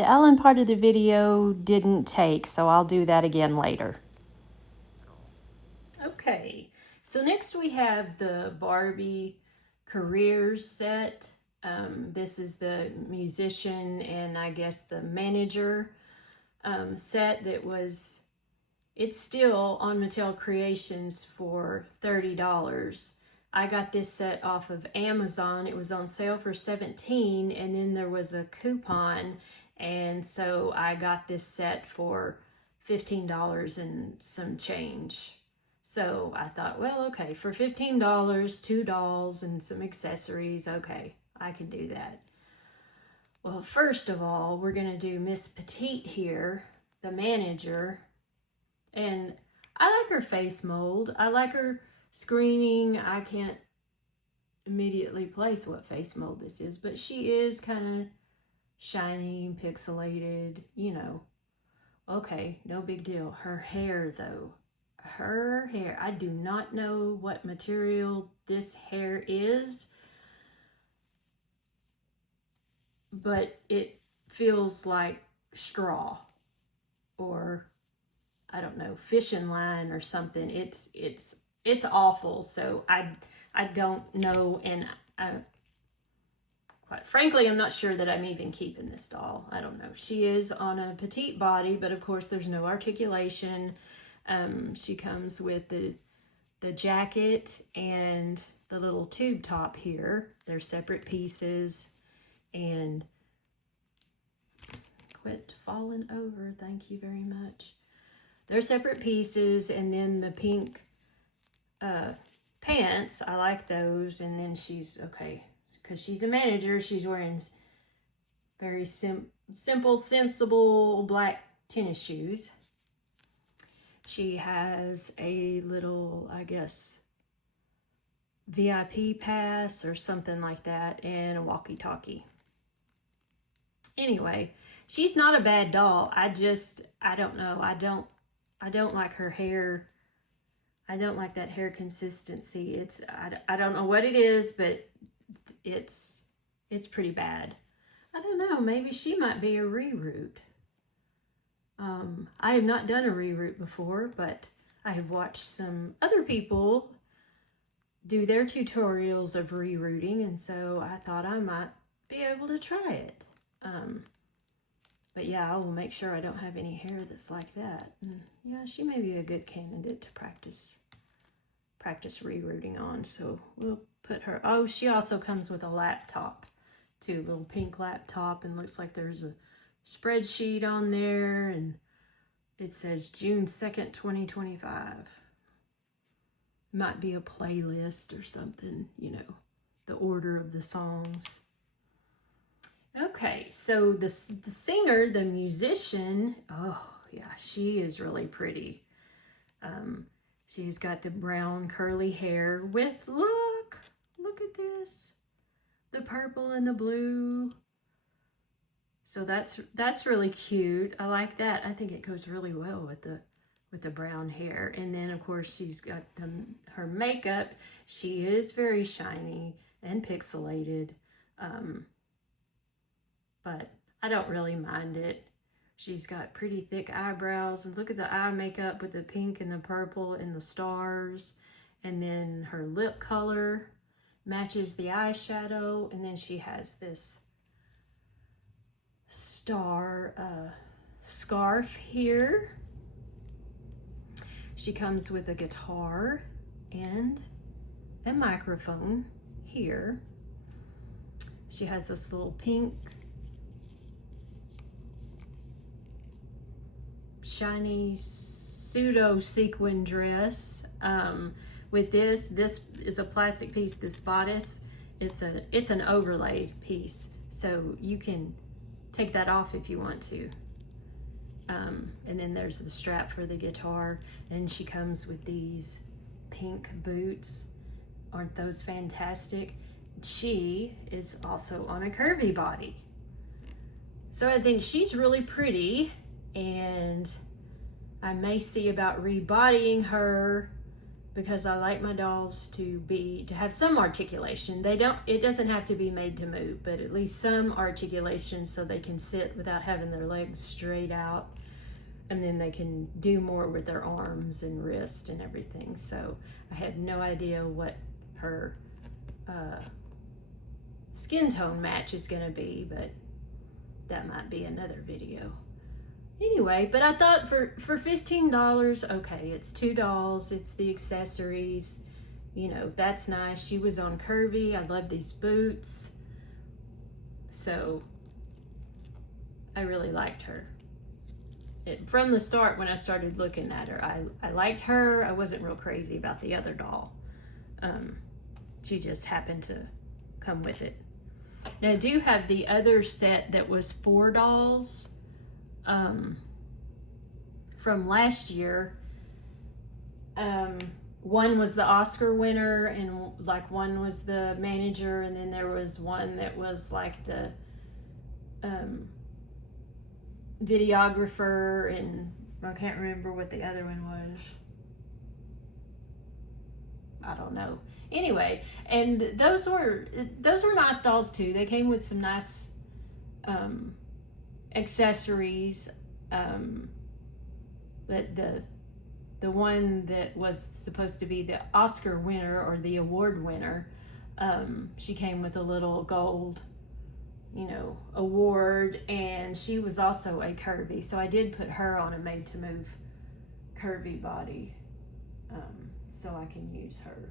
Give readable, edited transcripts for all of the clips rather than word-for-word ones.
The Ellen part of the video didn't take, so I'll do that again later. Okay, so next we have the Barbie Careers set. This is the musician and I guess the manager set that was, it's still on Mattel Creations for $30. I got this set off of Amazon. It was on sale for $17, and then there was a coupon, and so I got this set for $15 and some change. So I thought, well, okay, for $15, 2 dolls and some accessories, okay, I can do that. Well, first of all, we're gonna do Miss Petite here, the manager, and I like her face mold. I like her screening. I can't immediately place what face mold this is, but she is kind of shiny and pixelated, you know. Okay, no big deal. Her hair, though. Her hair, I do not know what material this hair is, but it feels like straw or I don't know, fishing line or something. It's awful. So I don't know, and quite frankly, I'm not sure that I'm even keeping this doll. I don't know. She is on a petite body, but of course there's no articulation. She comes with the jacket and the little tube top here. They're separate pieces, and quit falling over. Thank you very much. They're separate pieces, and then the pink pants, I like those. And then she's, okay, because she's a manager, she's wearing very simple, sensible black tennis shoes. She has a little, I guess, VIP pass or something like that, and a walkie-talkie. Anyway, she's not a bad doll. I don't know. I don't like her hair. I don't like that hair consistency. I don't know what it is, but it's pretty bad. I don't know. Maybe she might be a reroot. I have not done a reroot before, but I have watched some other people do their tutorials of rerooting, and so I thought I might be able to try it. But yeah, I will make sure I don't have any hair that's like that. And yeah, she may be a good candidate to practice rerooting on. So we'll put her, oh, she also comes with a laptop too, little pink laptop, and looks like there's a spreadsheet on there, and it says June 2nd, 2025. Might be a playlist or something, you know, the order of the songs. Okay, so the singer, the musician, oh yeah, she is really pretty. She's got the brown curly hair with, look at this, the purple and the blue. So that's really cute. I like that. I think it goes really well with the brown hair. And then of course she's got her makeup. She is very shiny and pixelated. But I don't really mind it. She's got pretty thick eyebrows, and look at the eye makeup with the pink and the purple and the stars. And then her lip color matches the eyeshadow, and then she has this star scarf here. She comes with a guitar and a microphone here. She has this little pink shiny pseudo sequin dress. With this is a plastic piece. This bodice, it's an overlay piece, so you can take that off if you want to. And then there's the strap for the guitar, and she comes with these pink boots. Aren't those fantastic? She is also on a curvy body, so I think she's really pretty, and I may see about rebodying her because I like my dolls to have some articulation. It doesn't have to be made to move, but at least some articulation so they can sit without having their legs straight out, and then they can do more with their arms and wrist and everything. So I have no idea what her skin tone match is going to be, but that might be another video. Anyway, but I thought for $15, okay, it's 2 dolls, it's the accessories, you know, that's nice. She was on Curvy. I love these boots. So I really liked her. From the start, when I started looking at her, I liked her. I wasn't real crazy about the other doll. She just happened to come with it. Now I do have the other set that was 4 dolls from last year. One was the Oscar winner, and like one was the manager, and then there was one that was like the videographer, and I can't remember what the other one was. I don't know. Anyway, and those were nice dolls too. They came with some nice accessories. But the one that was supposed to be the Oscar winner or the award winner, she came with a little gold, you know, award, and she was also a curvy. So I did put her on a made to move curvy body, so I can use her.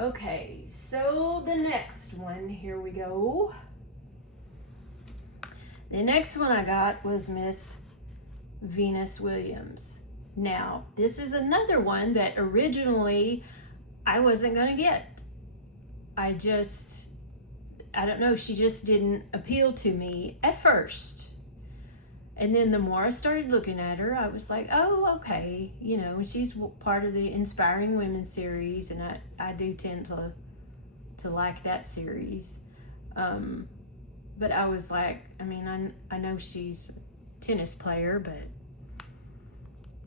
Okay, so the next one, here we go. The next one I got was Miss Venus Williams. Now, this is another one that originally I wasn't going to get. I don't know, she just didn't appeal to me at first. And then the more I started looking at her, I was like, oh, okay. You know, she's part of the Inspiring Women series, and I do tend to like that series. But I was like, I mean, I know she's a tennis player, but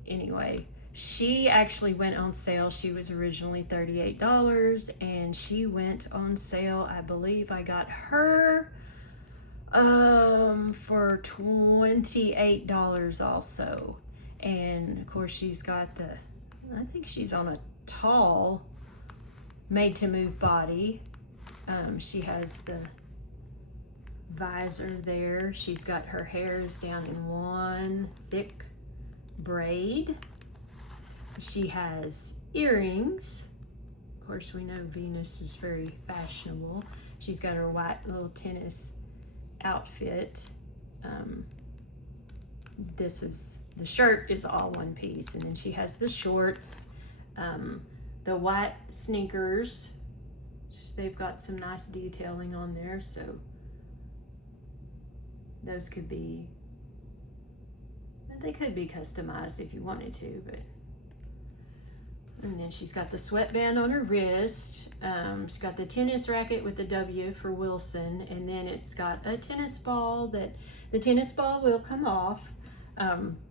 anyway, she actually went on sale. She was originally $38, and she went on sale. I believe I got her for $28 also. And of course she's got I think she's on a tall made to move body. She has the visor there. She's got her hair is down in one thick braid. She has earrings. Of course, we know Venus is very fashionable. She's got her white little tennis outfit. The shirt is all one piece, and then she has the shorts, the white sneakers. They've got some nice detailing on there, so those could be customized if you wanted to, but. And then she's got the sweatband on her wrist. She's got the tennis racket with the W for Wilson, and then it's got a tennis ball that the tennis ball will come off,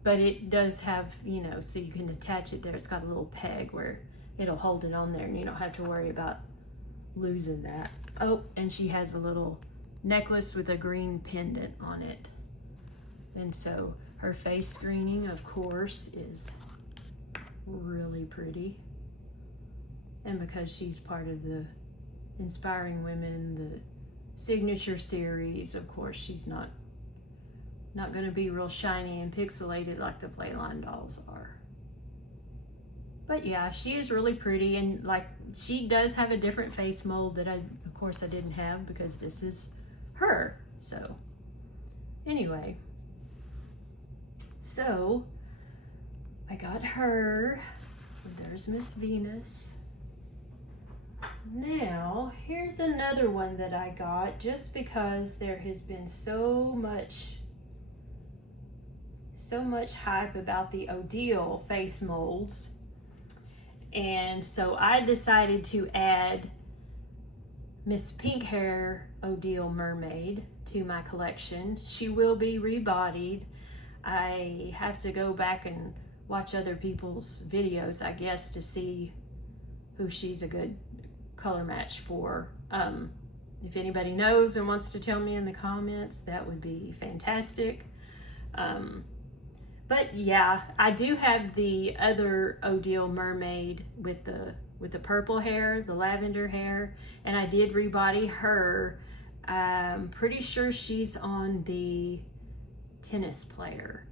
but it does have, you know, so you can attach it there. It's got a little peg where it'll hold it on there, and you don't have to worry about losing that. Oh, and she has a little necklace with a green pendant on it. And so her face screening, of course, is really pretty. And because she's part of the Inspiring Women, the signature series, of course she's not going to be real shiny and pixelated like the Playline dolls are. But yeah, she is really pretty, and like she does have a different face mold that of course I didn't have because this is her. So anyway, so I got her. There's Miss Venus. Now, here's another one that I got just because there has been so much hype about the Odile face molds. And so I decided to add Miss Pink Hair Odile Mermaid to my collection. She will be rebodied. I have to go back and watch other people's videos, I guess, to see who she's a good color match for. If anybody knows and wants to tell me in the comments, that would be fantastic. But yeah, I do have the other Odile mermaid with the purple hair, the lavender hair, and I did rebody her. I'm pretty sure she's on the tennis player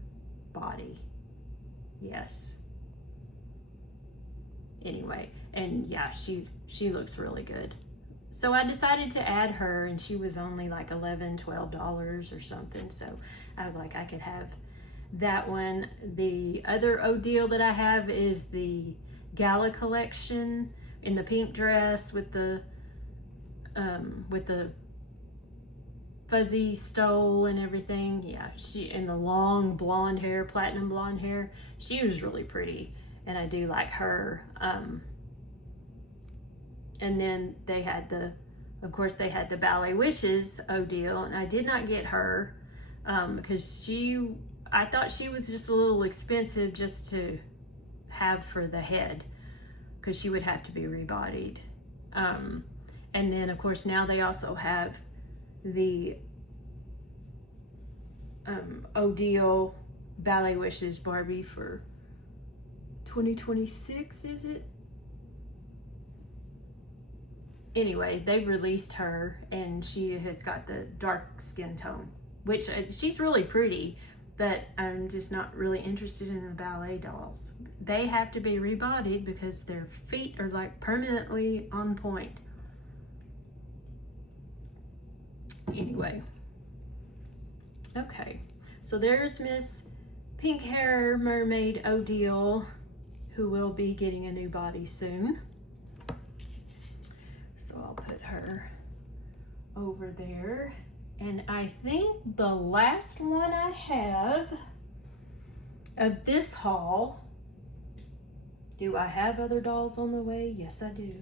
body. Yes. Anyway, and yeah, she looks really good. So I decided to add her, and she was only like $11-12 or something. So I was like, I could have that one. The other Odile that I have is the Gala collection in the pink dress with the fuzzy stole and everything. Yeah, she in the long blonde hair, platinum blonde hair. She was really pretty, and I do like her. And then they had of course they had the Ballet Wishes Odile, and I did not get her because I thought she was just a little expensive just to have for the head, because she would have to be rebodied. And then of course now they also have the Odile Ballet Wishes Barbie for 2026, is it? Anyway, they've released her, and she has got the dark skin tone, which she's really pretty, but I'm just not really interested in the ballet dolls. They have to be rebodied because their feet are like permanently on point. Anyway, okay, so there's Miss Pink Hair Mermaid Odile, who will be getting a new body soon. So I'll put her over there. And I think the last one I have of this haul, do I have other dolls on the way? Yes, I do.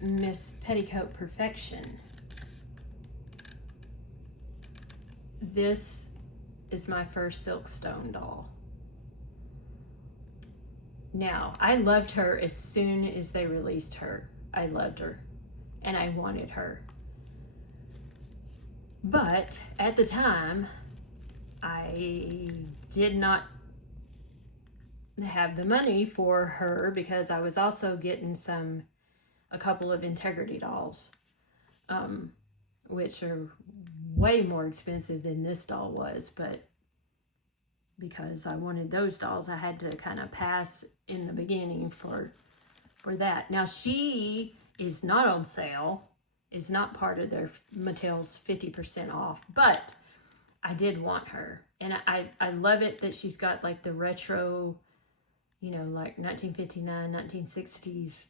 Miss Petticoat Perfection. This is my first Silkstone doll. Now, I loved her as soon as they released her. I loved her and I wanted her. But at the time, I did not have the money for her because I was also getting a couple of Integrity dolls, which are way more expensive than this doll was, but because I wanted those dolls, I had to kind of pass in the beginning for that. Now, she is not on sale, is not part of their Mattel's 50% off, but I did want her. And I love it that she's got like the retro, you know, like 1959, 1960s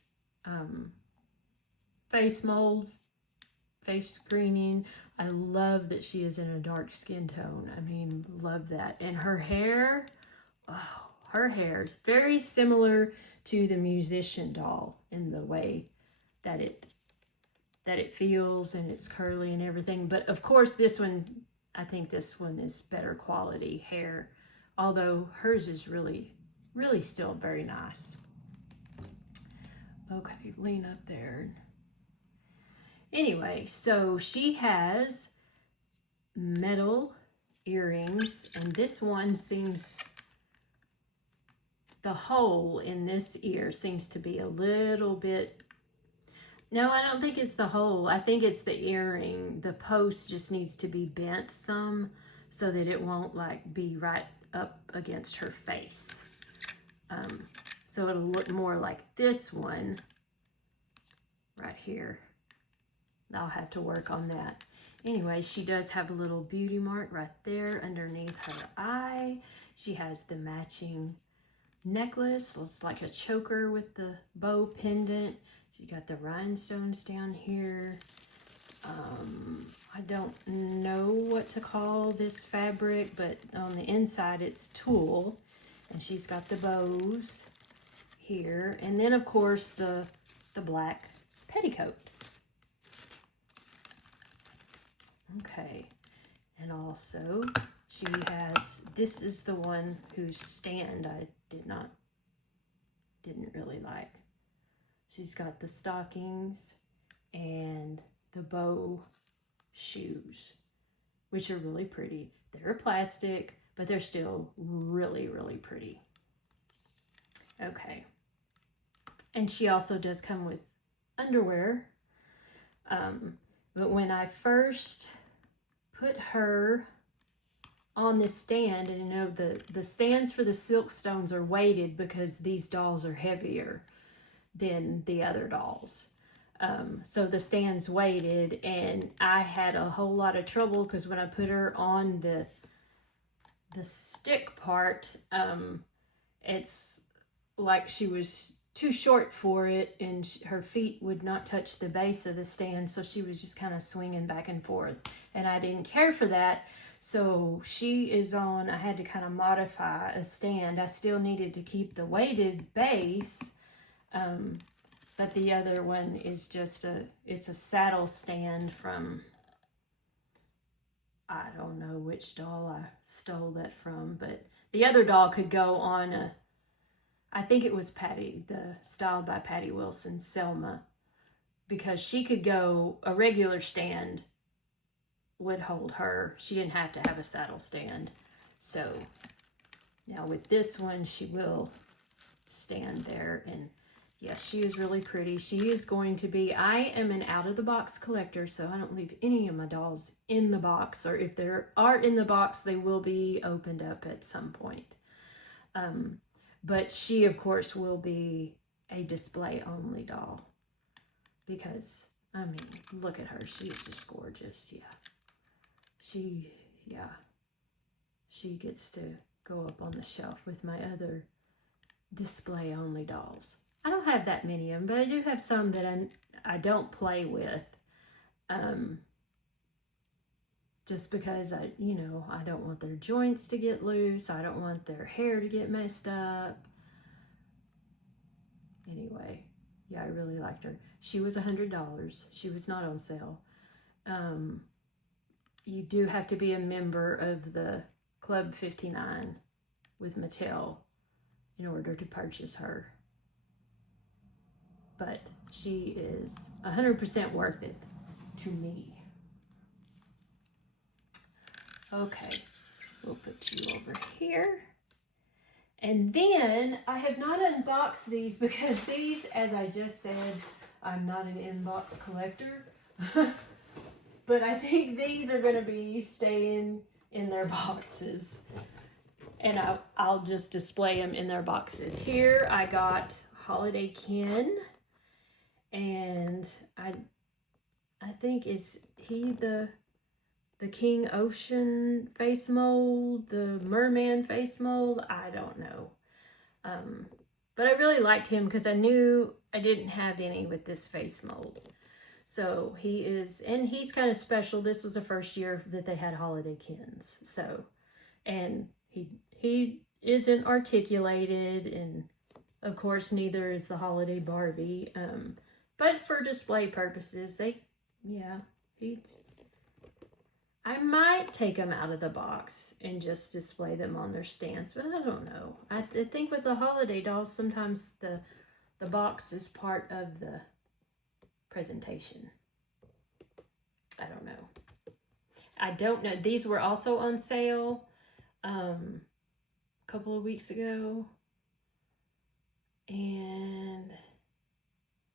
face mold, face screening. I love that she is in a dark skin tone. I mean, love that. And her hair, oh, her hair is very similar to the Musician doll in the way that it feels, and it's curly and everything. But of course, this one, I think this one is better quality hair, although hers is really, really still very nice. Okay, lean up there. Anyway, so she has metal earrings, and this one seems, the hole in this ear seems to be a little bit, no, I don't think it's the hole. I think it's the earring. The post just needs to be bent some so that it won't like be right up against her face. So it'll look more like this one right here. I'll have to work on that. Anyway, she does have a little beauty mark right there underneath her eye. She has the matching necklace. Looks like a choker with the bow pendant. She got the rhinestones down here. I don't know what to call this fabric, but on the inside it's tulle. And she's got the bows here. And then, of course, the black petticoat. Okay. And also, she has, this is the one whose stand I didn't really like. She's got the stockings and the bow shoes, which are really pretty. They're plastic, but they're still really, really pretty. Okay. And she also does come with underwear. But when I first put her on this stand, and you know, the stands for the Silkstones are weighted because these dolls are heavier than the other dolls. So the stand's weighted, and I had a whole lot of trouble because when I put her on the stick part, it's like she was too short for it, and her feet would not touch the base of the stand, so she was just kind of swinging back and forth, and I didn't care for that. So she is on, I had to kind of modify a stand. I still needed to keep the weighted base, but the other one is just it's a saddle stand from, I don't know which doll I stole that from, but the other doll could go on I think it was Patty, styled by Patty Wilson, Selma, because she could go, a regular stand would hold her. She didn't have to have a saddle stand. So now with this one, she will stand there, and yeah, she is really pretty. She is going to be, I am an out-of-the-box collector, so I don't leave any of my dolls in the box, or if they are in the box, they will be opened up at some point. But she, of course, will be a display-only doll because, I mean, look at her. She is just gorgeous, yeah. She gets to go up on the shelf with my other display-only dolls. I don't have that many of them, but I do have some that I don't play with, just because I don't want their joints to get loose. I don't want their hair to get messed up. Anyway, yeah, I really liked her. She was $100. She was not on sale. You do have to be a member of the Club 59 with Mattel in order to purchase her. But she is 100% worth it to me. Okay, we'll put you over here. And then I have not unboxed these because these, as I just said, I'm not an inbox collector. But I think these are going to be staying in their boxes. And I'll just display them in their boxes. Here I got Holiday Ken. And I think, is he the King Ocean face mold, the Merman face mold? I don't know. But I really liked him because I knew I didn't have any with this face mold. So he is, and he's kind of special. This was the first year that they had Holiday Kens. So, and he isn't articulated, and of course neither is the Holiday Barbie. But for display purposes, I might take them out of the box and just display them on their stands, but I don't know. I think with the holiday dolls, sometimes the box is part of the presentation. I don't know. These were also on sale a couple of weeks ago. And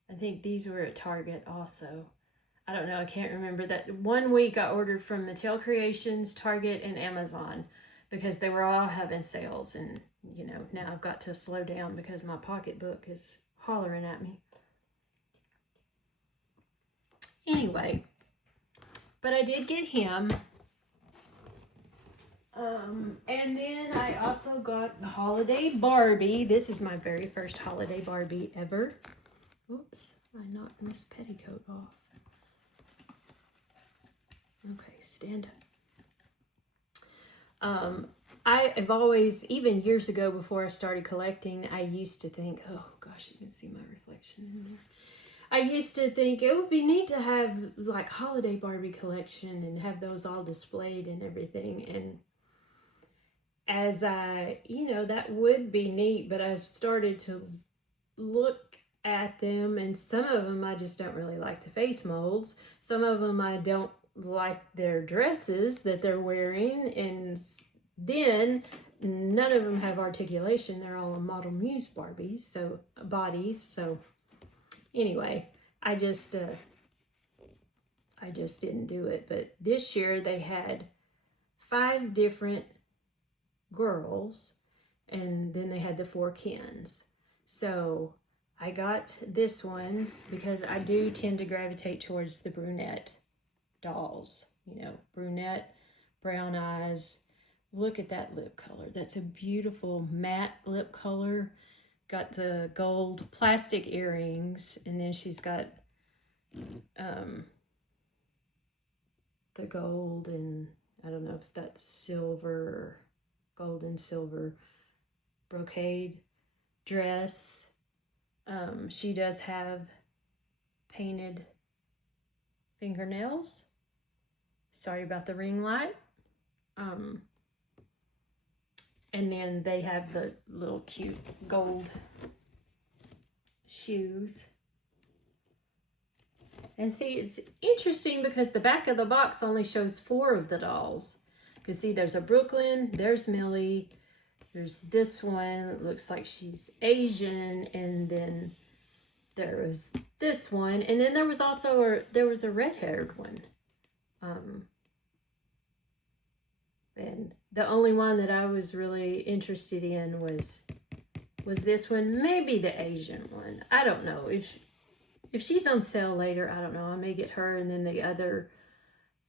I think these were at Target also. I don't know, I can't remember. That one week I ordered from Mattel Creations, Target, and Amazon because they were all having sales. And, now I've got to slow down because my pocketbook is hollering at me. Anyway, but I did get him. And then I also got the Holiday Barbie. This is my very first Holiday Barbie ever. Oops, I knocked Miss Petticoat off. Okay, stand up. I've always, even years ago before I started collecting, I used to think, oh gosh, you can see my reflection in there. I used to think it would be neat to have like holiday Barbie collection and have those all displayed and everything. And as I, that would be neat, but I've started to look at them, and some of them I just don't really like the face molds. Some of them I don't like their dresses that they're wearing, and then none of them have articulation. They're all Model Muse Barbies, so bodies. So anyway, I just didn't do it. But this year they had 5 different girls, and then they had the 4 Kens. So I got this one because I do tend to gravitate towards the brunette dolls. Brunette, brown eyes. Look at that lip color. That's a beautiful matte lip color. Got the gold plastic earrings, and then she's got the gold, and I don't know if that's silver, gold and silver brocade dress. She does have painted fingernails. Sorry about the ring light. And then they have the little cute gold shoes. And see, it's interesting because the back of the box only shows 4 of the dolls. Because see, there's a Brooklyn, there's Millie, there's this one, it looks like she's Asian, and then there was this one, and then there was also a red-haired one. And the only one that I was really interested in was this one, maybe the Asian one. I don't know. If she's on sale later, I don't know. I may get her, and then the other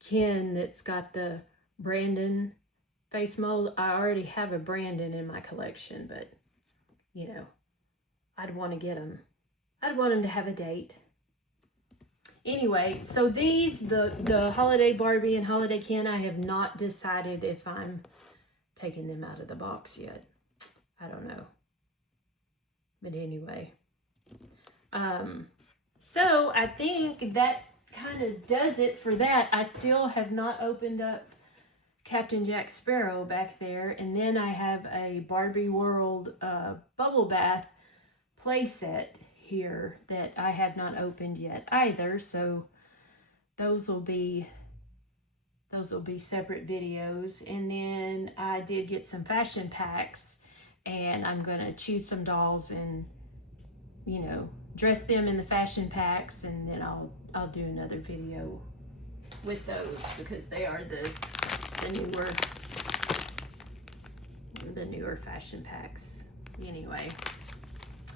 Ken that's got the Brandon face mold. I already have a Brandon in my collection, but I'd want to get him. I'd want him to have a date. Anyway, so these, the Holiday Barbie and Holiday Ken, I have not decided if I'm taking them out of the box yet. I don't know. But anyway. So I think that kind of does it for that. I still have not opened up Captain Jack Sparrow back there. And then I have a Barbie World bubble bath playset here that I have not opened yet either. So those will be separate videos. And then I did get some fashion packs, and I'm gonna choose some dolls and dress them in the fashion packs, and then I'll do another video with those because they are the newer fashion packs. Anyway,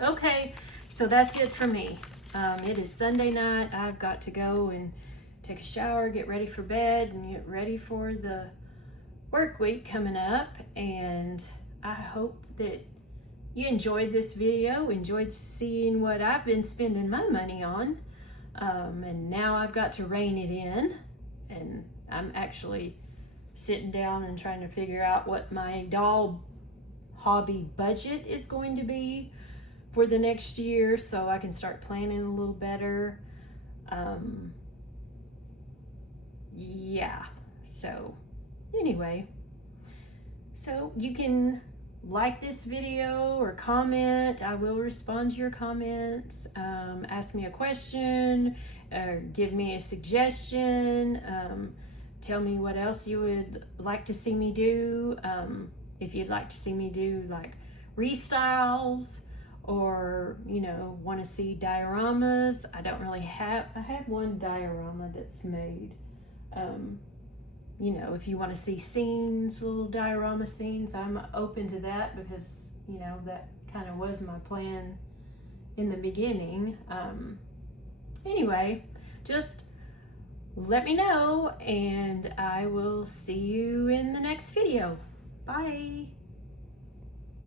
okay, so that's it for me. It is Sunday night. I've got to go and take a shower, get ready for bed, and get ready for the work week coming up. And I hope that you enjoyed this video, enjoyed seeing what I've been spending my money on. And now I've got to rein it in, and I'm actually sitting down and trying to figure out what my doll hobby budget is going to be for the next year, so I can start planning a little better. Yeah, so anyway, so you can like this video or comment. I will respond to your comments. Ask me a question or give me a suggestion. Tell me what else you would like to see me do. If you'd like to see me do like restyles, or want to see dioramas. I have one diorama that's made. If you want to see scenes, little diorama scenes, I'm open to that because that kind of was my plan in the beginning. Anyway, just let me know, and I will see you in the next video. Bye.